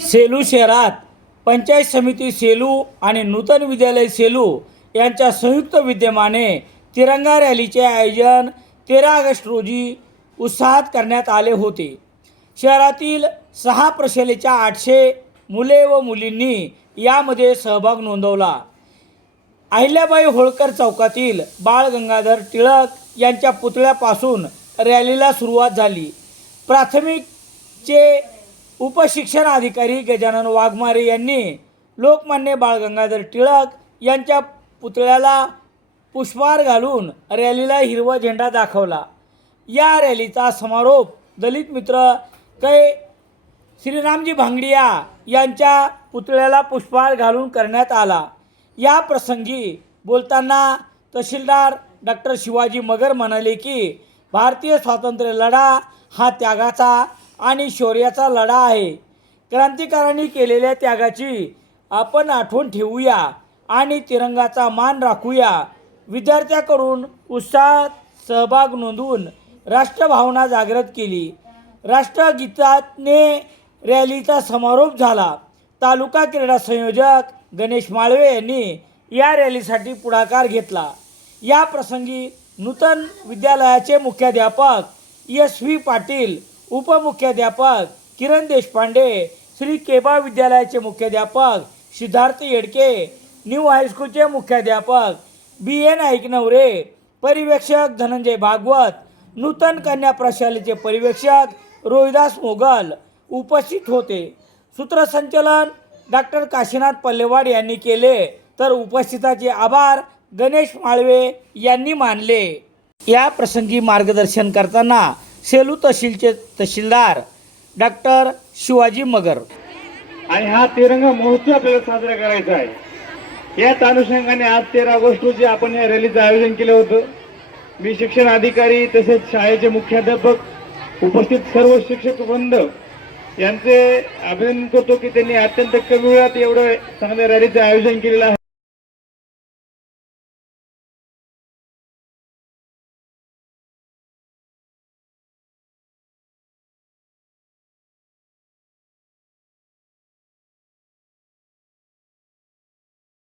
सेलू शहरात पंचायत समिती सेलू आणि नूतन विद्यालय सेलू यांच्या संयुक्त विद्यमाने तिरंगा रॅलीचे आयोजन तेरा ऑगस्ट रोजी उत्साहात करण्यात आले होते. शहरातील सहा प्रशालेच्या आठशे मुले व मुलींनी यामध्ये सहभाग नोंदवला. अहिल्याबाई होळकर चौकातील बाळ गंगाधर टिळक यांच्या पुतळ्यापासून रॅलीला सुरुवात झाली. प्राथमिकचे उपशिक्षण अधिकारी गजानन वाघमारे यांनी लोकमान्य बाळ गंगाधर टिळक यांच्या पुतळ्याला पुष्पहार घालून रॅलीला हिरवा झेंडा दाखवला. या रॅलीचा समारोप दलित मित्र कै श्रीरामजी भांगडिया यांच्या पुतळ्याला पुष्पहार घालून करण्यात आला. या प्रसंगी बोलताना तहसीलदार डॉक्टर शिवाजी मगर म्हणाले की भारतीय स्वातंत्र्य लढा हा त्यागाचा आणि शौर्याचा लढा आहे. क्रांतिकारांनी केलेल्या त्यागाची आपण आठवण ठेवूया आणि तिरंगाचा मान राखूया. विद्यार्थ्याकडून उत्साहात सहभाग नोंदवून राष्ट्रभावना जागृत केली. राष्ट्रगीताने रॅलीचा समारोप झाला. तालुका क्रीडा संयोजक गणेश माळवे यांनी या रॅलीसाठी पुढाकार घेतला. या प्रसंगी नूतन विद्यालयाचे मुख्याध्यापक एस व्ही पाटील उपमुख्याध्यापक किरण देशपांडे श्री केबा विद्यालयाचे मुख्याध्यापक सिद्धार्थ येडके न्यू हायस्कूलचे मुख्याध्यापक बी एन ऐकनवरे परिवेक्षक धनंजय भागवत नूतन कन्या प्रशालेचे परिवेक्षक रोहिदास मोगल उपस्थित होते. सूत्रसंचलन डॉक्टर काशीनाथ पल्लेवाड यांनी केले तर उपस्थिताचे आभार गणेश माळवे यांनी मानले. या प्रसंगी मार्गदर्शन करताना सेलू तहसीलचे तहसीलदार डॉक्टर शिवाजी मगर. आणि हा तिरंगा महोत्सव आपल्याला साजरा करायचा आहे. याच अनुषंगाने आज तेरा ऑगस्ट रोजी आपण या रॅलीचं आयोजन केलं होतं. मी शिक्षण अधिकारी तसेच शाळेचे मुख्याध्यापक उपस्थित सर्व शिक्षक वृंद यांचे अभिनंदन करतो की त्यांनी अत्यंत कमी वेळात एवढं चांगल्या रॅलीचं आयोजन केलेलं आहे.